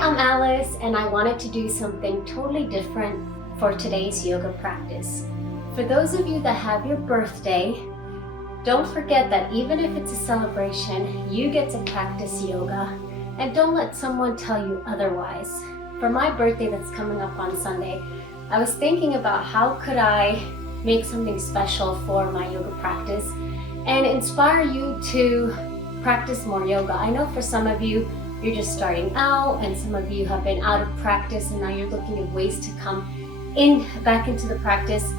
I'm Alice, and I wanted to do something totally different for today's yoga practice. For those of you that have your birthday, don't forget that even if it's a celebration, you get to practice yoga, and don't let someone tell you otherwise. For my birthday that's coming up on Sunday, I was thinking about how could I make something special for my yoga practice and inspire you to practice more yoga. I know for some of you, you're just starting out, and some of you have been out of practice and now you're looking at ways to come back into the practice.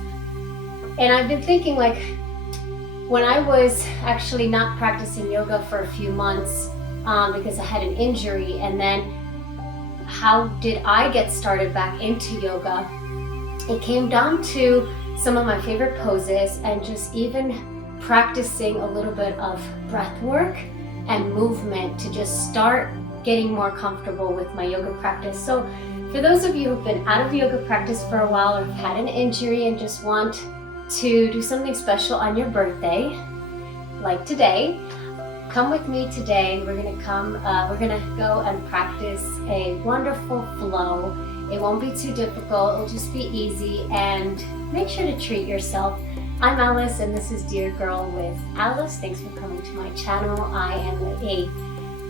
And I've been thinking, like, when I was actually not practicing yoga for a few months because I had an injury, and then how did I get started back into yoga? It came down to some of my favorite poses and just even practicing a little bit of breath work and movement to just start getting more comfortable with my yoga practice. So for those of you who've been out of yoga practice for a while or have had an injury and just want to do something special on your birthday, like today, come with me today. We're gonna go and practice a wonderful flow. It won't be too difficult, it'll just be easy, and make sure to treat yourself. I'm Alice, and this is Dear Girl with Alice. Thanks for coming to my channel. I am a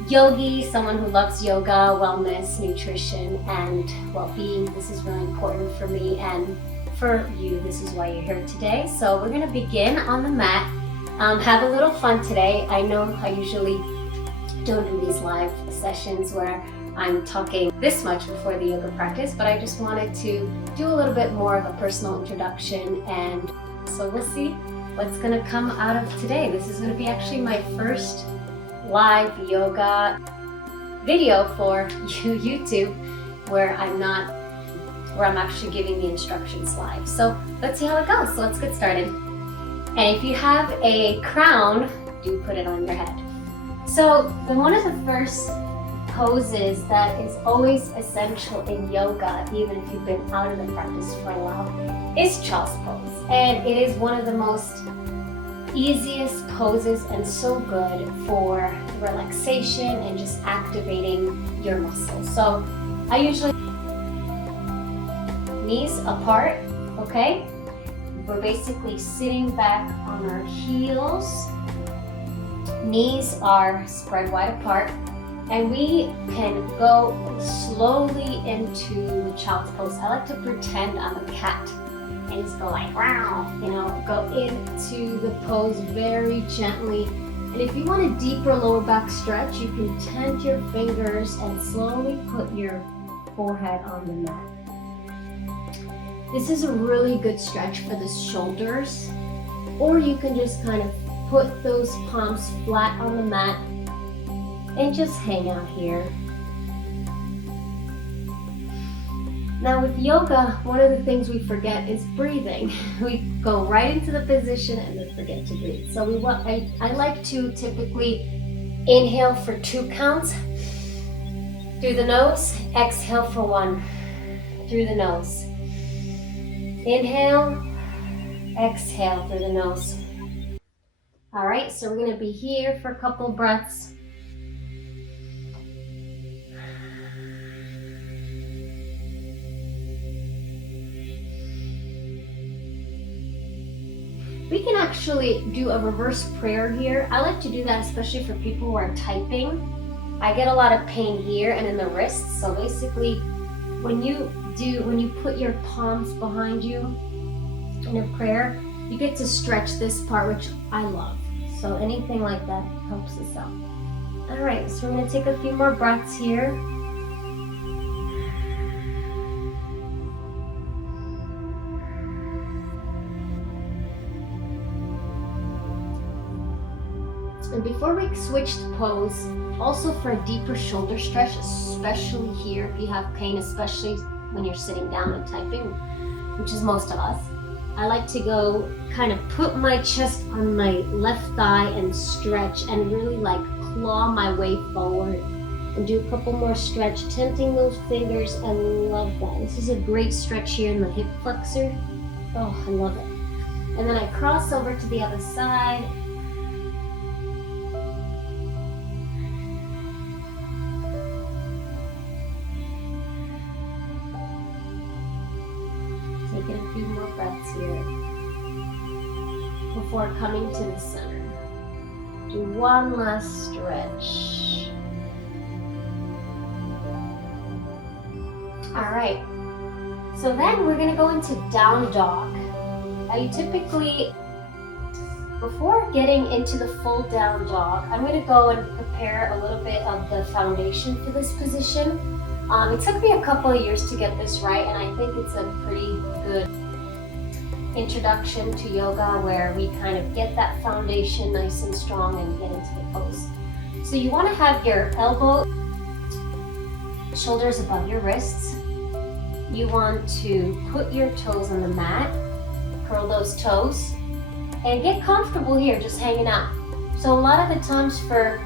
yogi, someone who loves yoga, wellness, nutrition, and well-being. This is really important for me and for you. This is why you're here today. So we're gonna begin on the mat. Have a little fun today. I know I usually don't do these live sessions where I'm talking this much before the yoga practice, but I just wanted to do a little bit more of a personal introduction, and so we'll see what's gonna come out of today. This is gonna be actually my first live yoga video for YouTube where I'm actually giving the instructions live. So let's see how it goes. So let's get started. And if you have a crown, do put it on your head. So one of the first poses that is always essential in yoga, even if you've been out of the practice for a while, is child's pose. And it is one of the most easiest poses and so good for relaxation and just activating your muscles. So I usually knees apart, okay? We're basically sitting back on our heels. Knees are spread wide apart, and we can go slowly into the child's pose. I like to pretend I'm a cat and just go like, wow, go into the pose very gently. And if you want a deeper lower back stretch, you can tent your fingers and slowly put your forehead on the mat. This is a really good stretch for the shoulders, or you can just kind of put those palms flat on the mat and just hang out here. Now with yoga, one of the things we forget is breathing. We go right into the position and then forget to breathe. So I like to typically inhale for 2 counts through the nose, exhale for 1 through the nose. Inhale, exhale through the nose. All right, so we're gonna be here for a couple breaths. We can actually do a reverse prayer here. I like to do that especially for people who are typing. I get a lot of pain here and in the wrists. So basically, when you put your palms behind you in a prayer, you get to stretch this part, which I love. So anything like that helps us out. All right, so we're gonna take a few more breaths here. And before we switch the pose, also for a deeper shoulder stretch, especially here if you have pain, especially when you're sitting down and typing, which is most of us, I like to go kind of put my chest on my left thigh and stretch and really like claw my way forward and do a couple more stretch, tenting those fingers, and love that. This is a great stretch here in the hip flexor. Oh, I love it. And then I cross over to the other side. before coming to the center. Do one last stretch. All right. So then we're gonna go into down dog. I typically, before getting into the full down dog, I'm gonna go and prepare a little bit of the foundation for this position. It took me a couple of years to get this right, and I think it's a pretty good introduction to yoga where we kind of get that foundation nice and strong and get into the pose. So you want to have your elbow, shoulders above your wrists. You want to put your toes on the mat, curl those toes, and get comfortable here, just hanging out. So a lot of the times for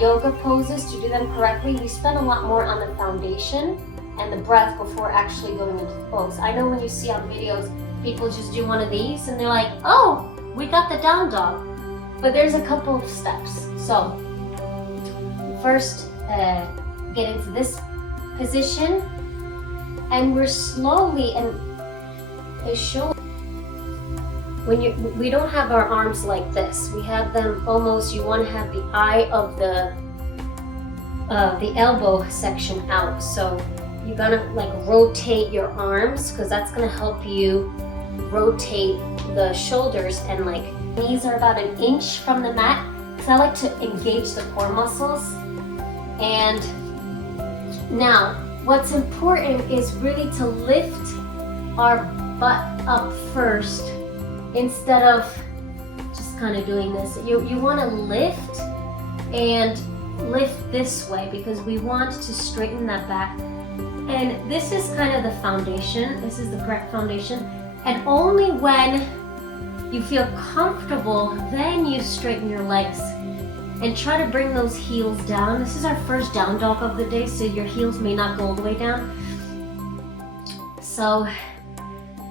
yoga poses, to do them correctly, we spend a lot more on the foundation and the breath before actually going into the pose. I know when you see on videos, people just do one of these and they're like, oh, we got the down dog. But there's a couple of steps. So first, get into this position, and we're slowly, and we don't have our arms like this. We have them almost, you want to have the eye of the elbow section out. So you're gonna like rotate your arms, because that's gonna help you rotate the shoulders, and like knees are about an inch from the mat, because I like to engage the core muscles. And now what's important is really to lift our butt up first, instead of just kind of doing this. You want to lift and lift this way, because we want to straighten that back. And this is kind of the foundation. This is the correct foundation. And only when you feel comfortable, then you straighten your legs and try to bring those heels down. This is our first down dog of the day, so your heels may not go all the way down. So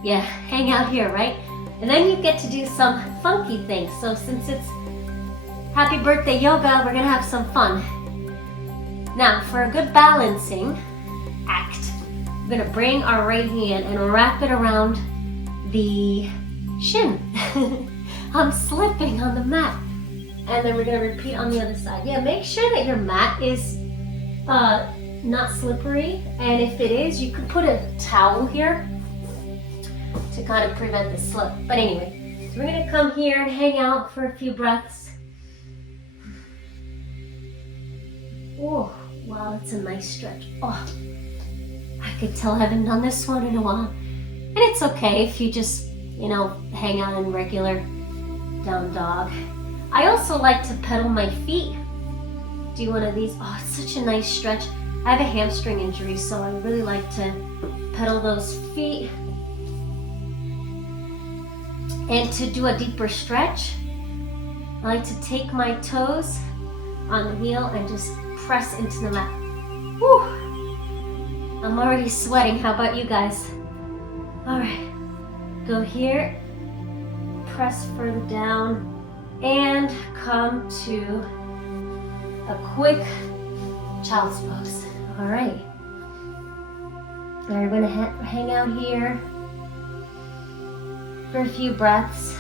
yeah, hang out here, right? And then you get to do some funky things. So since it's happy birthday yoga, we're gonna have some fun. Now, for a good balancing act, we're gonna bring our right hand and wrap it around the shin. I'm slipping on the mat. And then we're gonna repeat on the other side. Yeah, make sure that your mat is not slippery. And if it is, you could put a towel here to kind of prevent the slip. But anyway, so we're gonna come here and hang out for a few breaths. Oh, wow, that's a nice stretch. Oh, I could tell I haven't done this one in a while. And it's okay if you just, hang out in regular down dog. I also like to pedal my feet. Do one of these. Oh, it's such a nice stretch. I have a hamstring injury, so I really like to pedal those feet. And to do a deeper stretch, I like to take my toes on the heel and just press into the mat. Whew. I'm already sweating. How about you guys? All right, go here, press further down, and come to a quick child's pose. All right. Now you're gonna hang out here for a few breaths.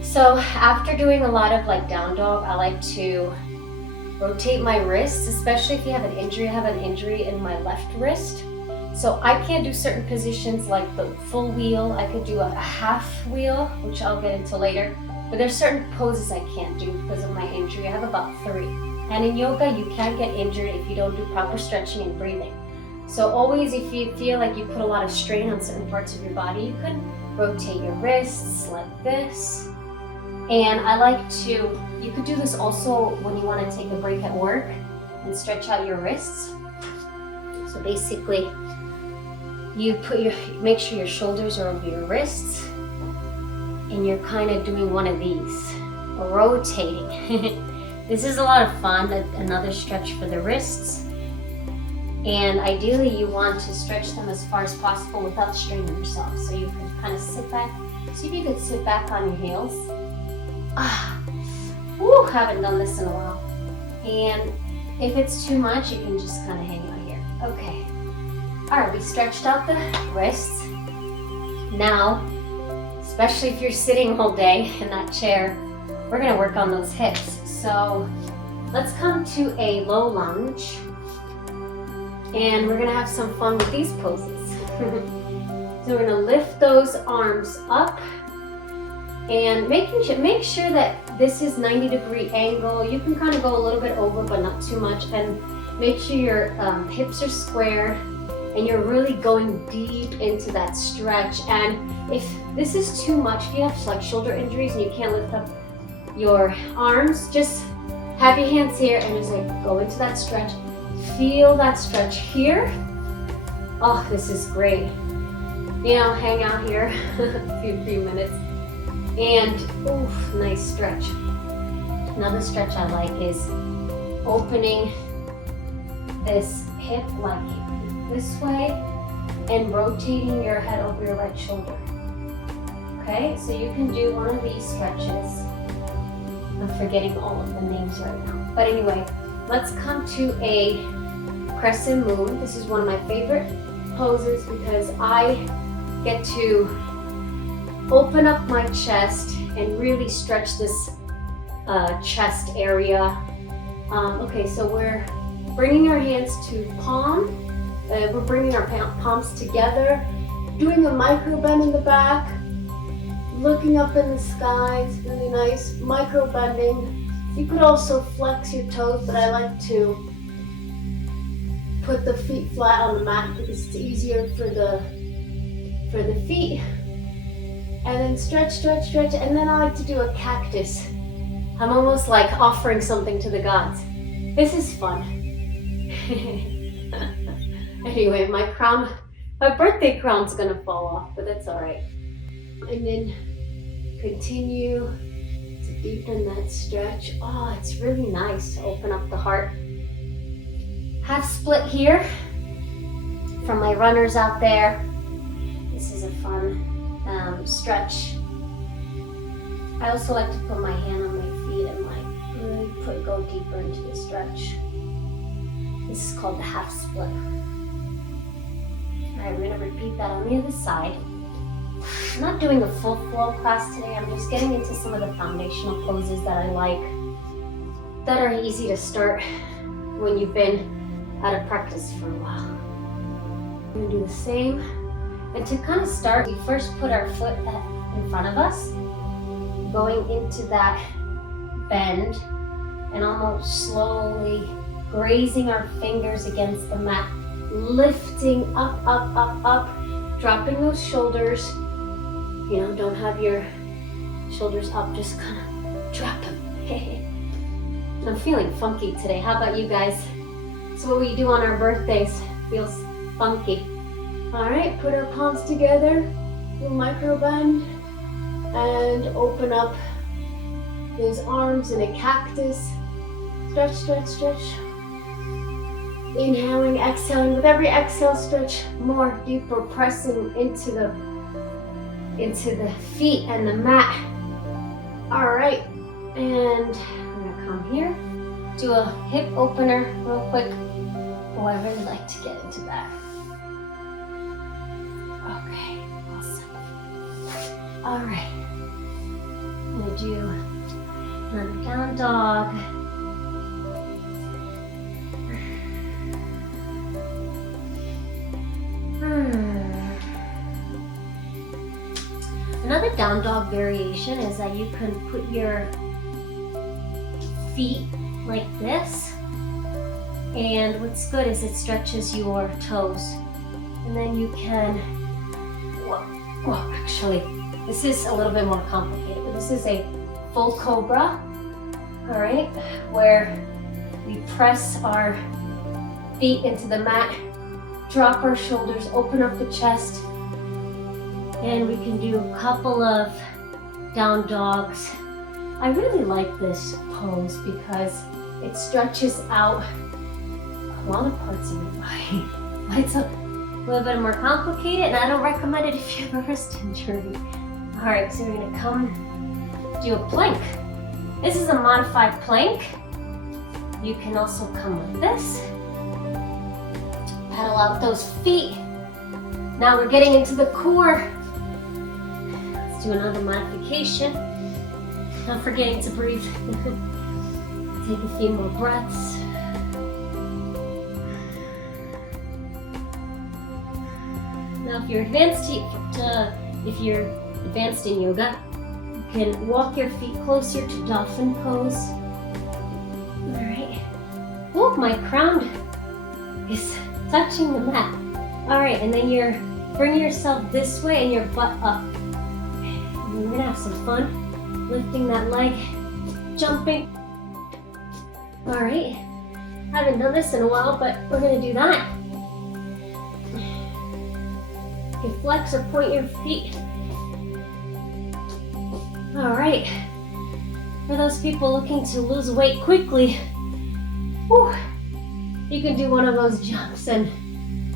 So after doing a lot of down dog, I like to rotate my wrists, especially if you have an injury. I have an injury in my left wrist. So I can't do certain positions like the full wheel. I could do a half wheel, which I'll get into later. But there's certain poses I can't do because of my injury. I have about 3. And in yoga, you can't get injured if you don't do proper stretching and breathing. So always, if you feel like you put a lot of strain on certain parts of your body, you could rotate your wrists like this. And I like to, you could do this also when you want to take a break at work and stretch out your wrists. So basically, you make sure your shoulders are over your wrists, and you're kind of doing one of these, rotating. This is a lot of fun, another stretch for the wrists. And ideally you want to stretch them as far as possible without straining yourself. So you can kind of sit back. See if you could sit back on your heels. Haven't done this in a while. And If it's too much, you can just kind of hang out here. Okay. All right, we stretched out the wrists. Now, especially if you're sitting all day in that chair, we're gonna work on those hips. So let's come to a low lunge, and we're gonna have some fun with these poses. So we're gonna lift those arms up, and make sure that this is 90-degree angle. You can kind of go a little bit over, but not too much, and make sure your hips are square and you're really going deep into that stretch. And if this is too much, if you have like shoulder injuries and you can't lift up your arms, just have your hands here and just like go into that stretch. Feel that stretch here. Oh, this is great. You know, hang out here a few minutes. And oof, nice stretch. Another stretch I like is opening this hip like this way and rotating your head over your right shoulder. Okay, so you can do one of these stretches. I'm forgetting all of the names right now. But anyway, let's come to a crescent moon. This is one of my favorite poses because I get to open up my chest and really stretch this chest area. Okay, so we're bringing our hands to palm. We're bringing our palms together, doing a micro bend in the back, looking up in the sky. It's really nice. Micro bending. You could also flex your toes, but I like to put the feet flat on the mat because it's easier for the feet. And then stretch, stretch, stretch, and then I like to do a cactus. I'm almost like offering something to the gods. This is fun. Anyway, my birthday crown's gonna fall off, but that's all right. And then continue to deepen that stretch. Oh, it's really nice to open up the heart. Half split here from my runners out there. This is a fun stretch. I also like to put my hand on my feet and like really go deeper into the stretch. This is called the half split. All right, we're gonna repeat that on the other side. I'm not doing a full flow class today. I'm just getting into some of the foundational poses that I like, that are easy to start when you've been out of practice for a while. We're gonna do the same. And to kind of start, we first put our foot in front of us, going into that bend, and almost slowly grazing our fingers against the mat, lifting up, up, up, up, dropping those shoulders. You know, don't have your shoulders up, just kind of drop them. I'm feeling funky today. How about you guys? It's what we do on our birthdays. Feels funky. All right, put our palms together, do a micro bend, and open up those arms in a cactus. Stretch, stretch, stretch. Inhaling, exhaling. With every exhale, stretch more, deeper, pressing into the feet and the mat. All right, and I'm gonna come here, do a hip opener real quick. Oh, I really like to get into that. Okay, awesome. All right, I'm gonna do another down dog. Another down dog variation is that you can put your feet like this, and what's good is it stretches your toes, and then you can, well, actually, this is a little bit more complicated, but this is a full Cobra, all right, where we press our feet into the mat, drop our shoulders, open up the chest, and we can do a couple of down dogs. I really like this pose because it stretches out a lot of parts of your body. It's a little bit more complicated, and I don't recommend it if you have a wrist injury. All right, so we're gonna do a plank. This is a modified plank. You can also come like this. Pedal out those feet. Now we're getting into the core. Let's do another modification. Not forgetting to breathe. Take a few more breaths. Now if you're advanced in yoga, you can walk your feet closer to Dolphin Pose. Alright. Oh, my crown is touching the mat. Alright, and then you're bringing yourself this way and your butt up. And we're gonna have some fun lifting that leg, jumping. Alright, haven't done this in a while, but we're gonna do that. You can flex or point your feet. Alright, for those people looking to lose weight quickly, whew, you can do one of those jumps and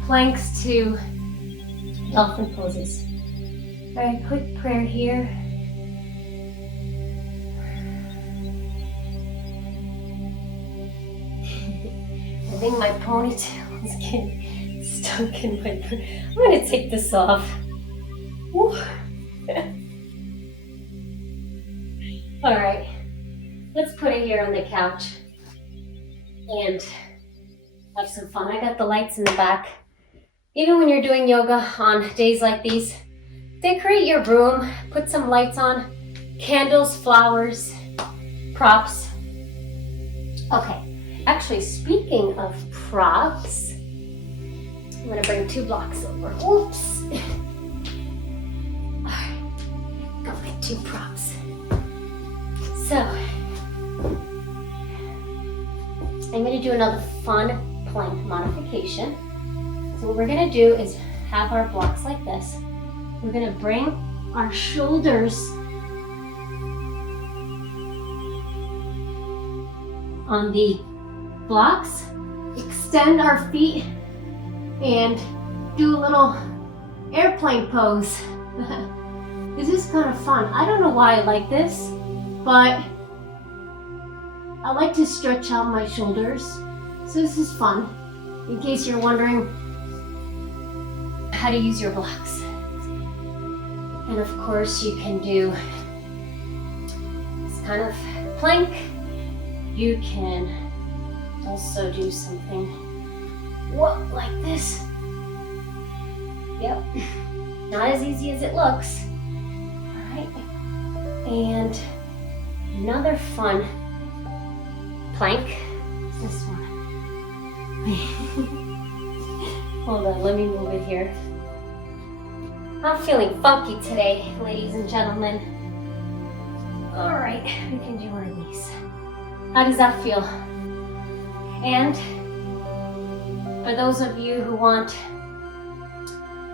planks to dolphin poses. Alright, quick prayer here. I think my ponytail is getting stuck in my brain. I'm going to take this off. Alright, let's put it here on the couch and have some fun. I got the lights in the back. Even when you're doing yoga on days like these, decorate your room, put some lights on, candles, flowers, props. Okay. Actually, speaking of props, I'm gonna bring 2 blocks over. Oops. All right, go get 2 props. So, I'm gonna do another fun plank modification. So what we're gonna do is have our blocks like this. We're gonna bring our shoulders on the blocks, extend our feet, and do a little airplane pose. This is kind of fun. I don't know why I like this, but I like to stretch out my shoulders. So this is fun, in case you're wondering how to use your blocks. And of course you can do this kind of plank. You can also do something like this. Yep, not as easy as it looks. All right, and another fun plank is this one. Hold on, let me move it here. I'm feeling funky today, ladies and gentlemen. All right, we can do one of these. How does that feel? And for those of you who want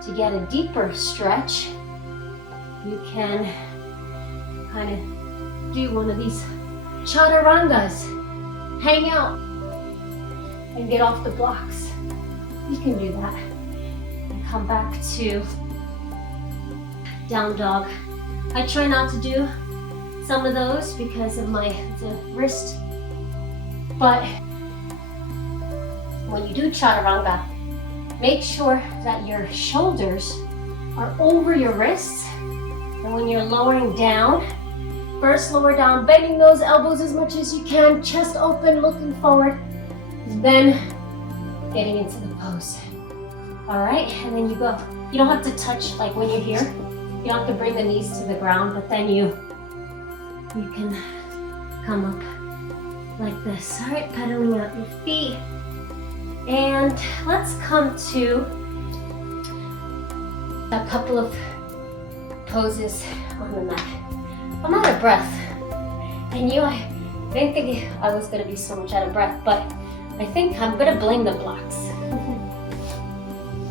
to get a deeper stretch, you can kind of do one of these chaturangas. Hang out and get off the blocks. You can do that. And come back to down dog. I try not to do some of those because of the wrist, but when you do chaturanga, make sure that your shoulders are over your wrists. And when you're lowering down, first lower down, bending those elbows as much as you can, chest open, looking forward, then getting into the pose. All right, and then you go. You don't have to touch, like when you're here, you don't have to bring the knees to the ground, but then you can come up like this. All right, pedaling out your feet. And let's come to a couple of poses on the mat. I'm out of breath. I knew I didn't think I was gonna be so much out of breath, but I think I'm gonna blame the blocks.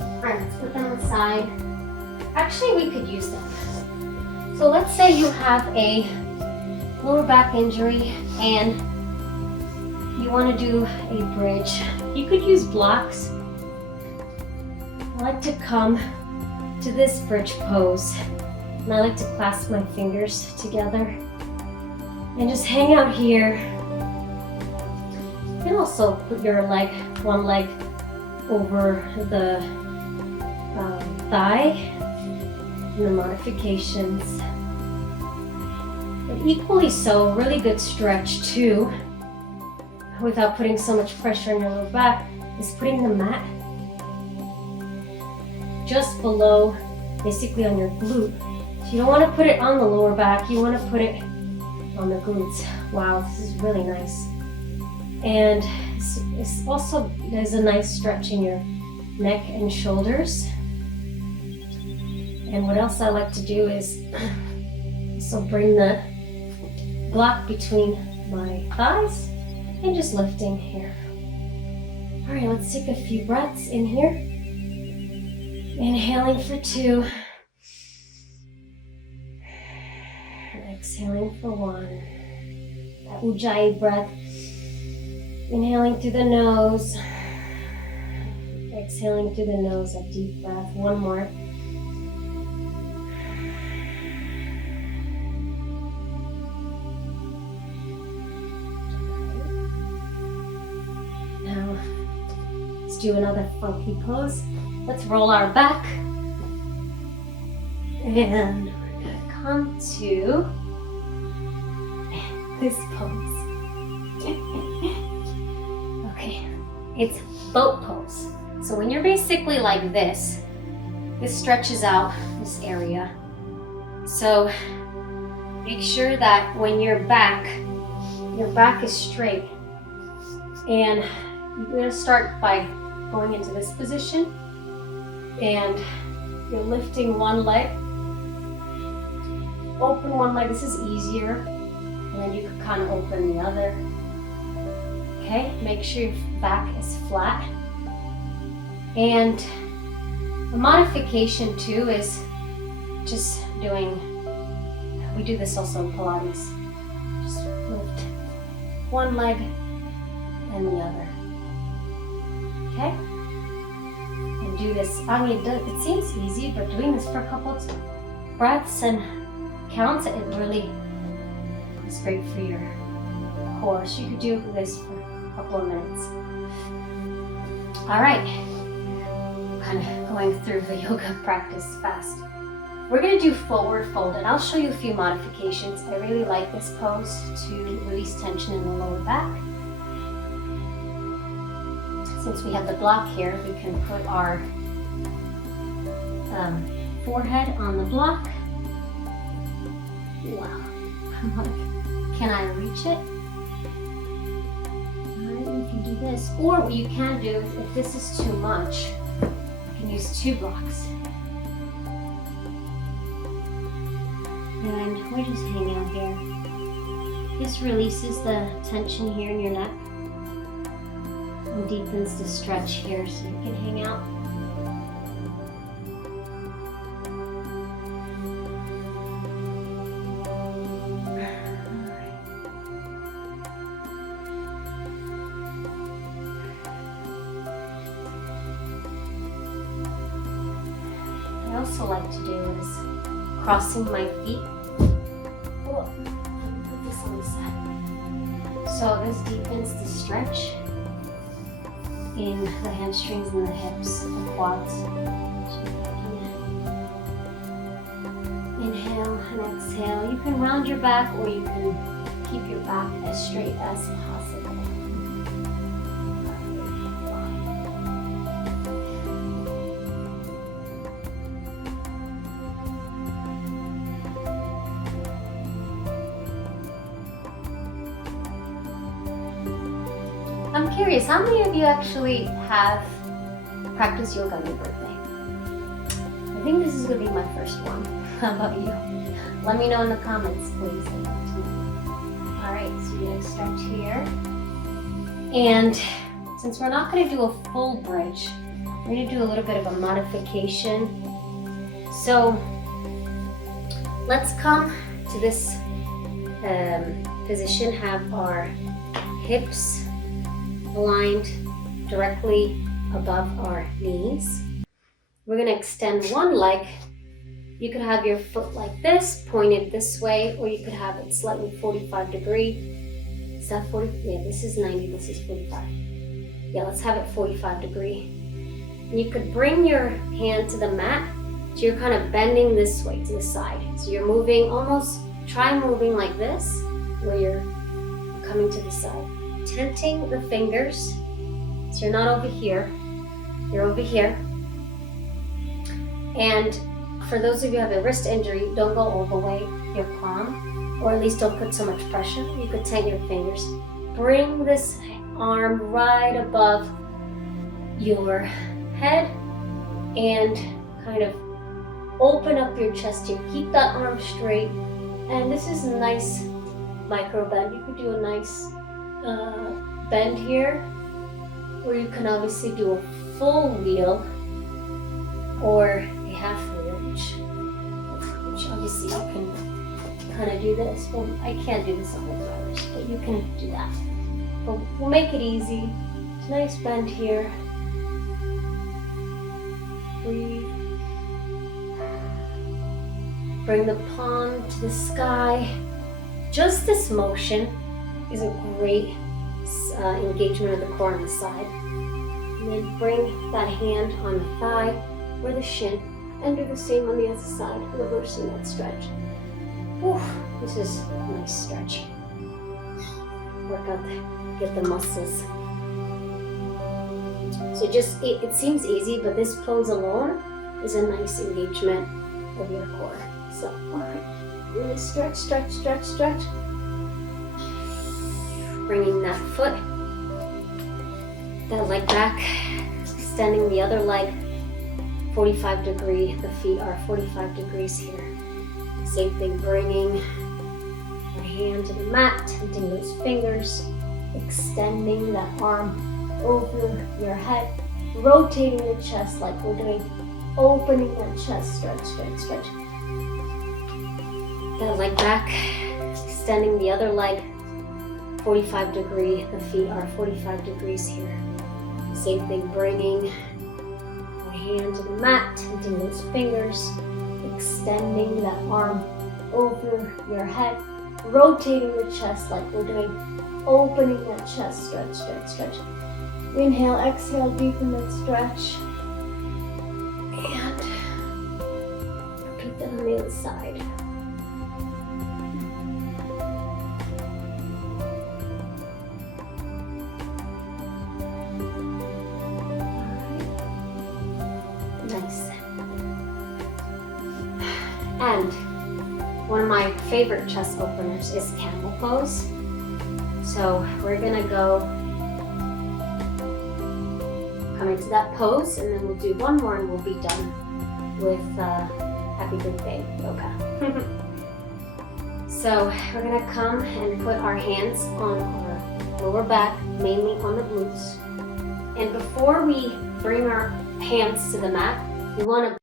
All right, let's put them aside. Actually, we could use them. So let's say you have a lower back injury and you want to do a bridge. You could use blocks. I like to come to this bridge pose, and I like to clasp my fingers together and just hang out here can also put your leg, one leg over the thigh in the modifications. But equally so, really good stretch too, without putting so much pressure on your lower back, is putting the mat just below, basically on your glute. So you don't want to put it on the lower back, you want to put it on the glutes. Wow, this is really nice. And it's also, there's a nice stretch in your neck and shoulders. And what else I like to do is also bring the block between my thighs and just lifting here. All right, let's take a few breaths in here. Inhaling for 2. Exhaling for 1. That ujjayi breath. Inhaling through the nose. Exhaling through the nose, a deep breath. One more. Now, let's do another funky pose. Let's roll our back. And we're gonna come to this pose. Okay, it's boat pose. So when you're basically like this stretches out this area. So make sure that when your back is straight. And you're gonna start by going into this position. And you're lifting one leg. Open one leg, this is easier. And then you can kind of open the other. Okay, make sure your back is flat. And a modification too is just doing, we do this also in Pilates. Just lift one leg and the other. Okay? And do this, I mean, it seems easy, but doing this for a couple of breaths and counts, it really is great for your core. So you could do this for a couple of minutes. All right, kind of going through the yoga practice fast. We're gonna do forward fold, and I'll show you a few modifications. I really like this pose to release tension in the lower back. Since we have the block here, we can put our forehead on the block. Wow, can I reach it? You can do this, or what you can do, if this is too much, you can use 2 blocks. And we just hang out here. This releases the tension here in your neck and deepens the stretch here so you can hang out. I also like to do is crossing my feet. Oh, put this on the side. So this deepens the stretch in the hamstrings and the hips, the quads. Inhale and exhale. You can round your back or you can keep your back as straight as possible. I'm curious, how many of you actually have practiced yoga on your birthday? I think this is going to be my first one. How about you? Let me know in the comments, please. Alright, so you're going to stretch here. And since we're not going to do a full bridge, we're going to do a little bit of a modification. So let's come to this position, have our hips aligned directly above our knees. We're going to extend one leg. You could have your foot like this, pointed this way, or you could have it slightly 45 degree. Is that 40? Yeah, this is 90, this is 45. Yeah, let's have it 45 degree. And you could bring your hand to the mat, so you're kind of bending this way to the side. So you're moving almost, try moving like this, where you're coming to the side. Tenting the fingers, so you're not over here, you're over here. And for those of you who have a wrist injury, don't go all the way your palm, or at least don't put so much pressure. You could tent your fingers. Bring this arm right above your head and kind of open up your chest here. Keep that arm straight. And this is a nice micro bend. You could do a nice bend here, or you can obviously do a full wheel or a half wheel, which obviously you can kind of do this. Well, I can't do this on my brothers, but you can do that. But we'll make it easy. It's a nice bend here. Breathe. Bring the palm to the sky. Just this motion is a great engagement of the core on the side. And then bring that hand on the thigh or the shin and do the same on the other side, reversing that stretch. Whew, this is a nice stretch. Work out, get the muscles. So just, it seems easy, but this pose alone is a nice engagement of your core. So, all right, really stretch, stretch, stretch, stretch. Bringing that foot, that leg back, extending the other leg, 45 degree. The feet are 45 degrees here. Same thing, bringing your hand to the mat, tenting those fingers, extending that arm over your head, rotating the chest like we're doing, opening that chest, stretch, stretch, stretch. That leg back, extending the other leg, 45 degree. The feet are 45 degrees here. Same thing, bringing your hand to the mat, tenting those fingers, extending that arm over your head, rotating the chest like we're doing, opening that chest, stretch, stretch, stretch. Inhale, exhale, deepen that stretch. And repeat that on the other side. Nice. And one of my favorite chest openers is Camel Pose. So we're gonna go come into that pose, and then we'll do one more and we'll be done with Happy Birthday Yoga. So we're gonna come and put our hands on our lower back, mainly on the glutes. And before we bring our hands to the mat, we want to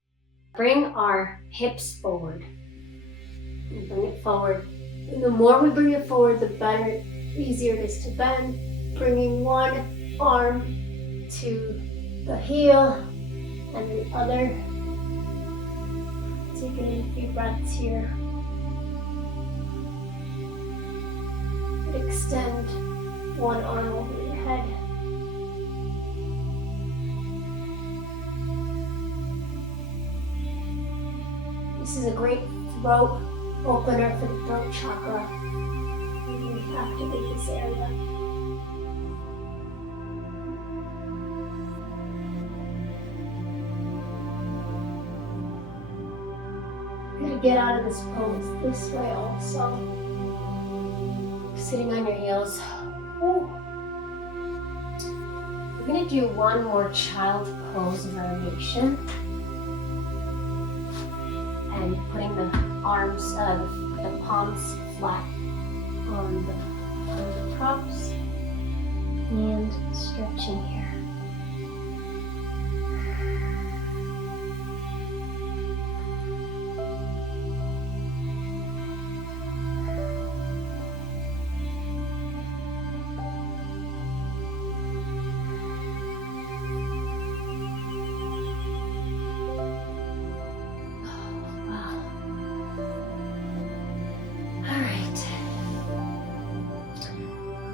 bring our hips forward. And bring it forward. And the more we bring it forward, the better, easier it is to bend. Bringing one arm to the heel and the other. Taking a few breaths here. Extend one arm over your head. This is a great throat opener for the throat chakra. Really activate this area. You're gonna get out of this pose this way also. Sitting on your heels. Ooh. We're gonna do one more child pose variation. And putting the arms, the palms flat on the props and stretching here.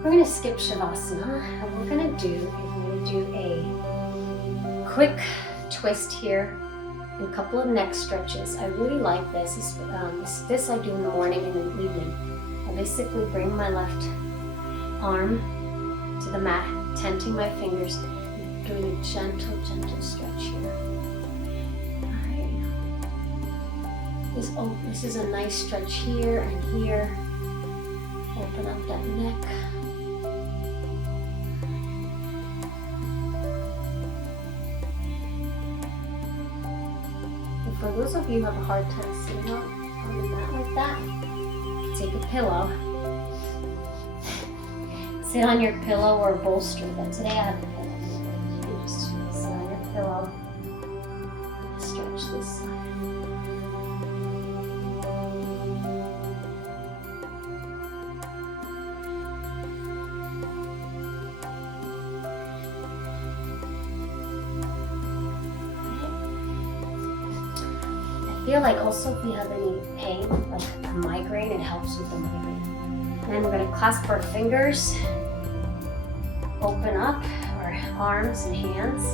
We're gonna skip Shavasana, and we're gonna do a quick twist here and a couple of neck stretches. I really like this. This I do in the morning and in the evening. I basically bring my left arm to the mat, tenting my fingers, doing a gentle stretch here. Alright. This is a nice stretch here and here. Open up that neck. And for those of you who have a hard time sitting on the mat like that, take a pillow. Sit on your pillow or bolster, but today I have a pillow. You just sit on your pillow. Stretch this side. I feel like also if we have any pain, like a migraine, it helps with the migraine. And then we're going to clasp our fingers, open up our arms and hands.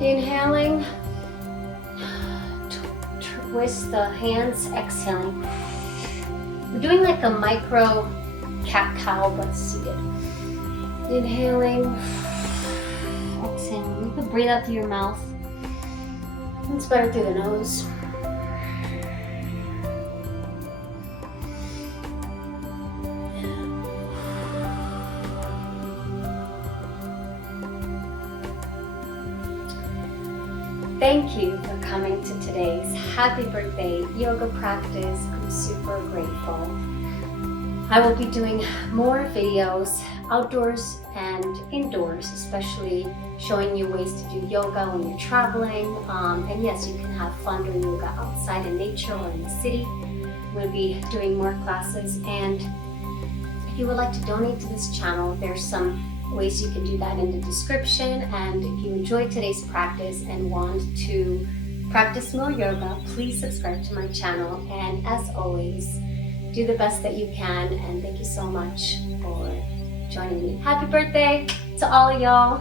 Inhaling, twist the hands, exhaling. We're doing like a micro cat-cow but seated. Inhaling, exhaling. You can breathe out through your mouth. It's better through the nose. Thank you for coming to today's happy birthday yoga practice. I'm super grateful. I will be doing more videos outdoors and indoors, especially showing you ways to do yoga when you're traveling. And yes, you can have fun doing yoga outside in nature or in the city. We'll be doing more classes, and if you would like to donate to this channel, there's some ways you can do that in the description. And if you enjoyed today's practice and want to practice more yoga, please subscribe to my channel. And as always, do the best that you can, and thank you so much for joining me. Happy birthday to all of y'all.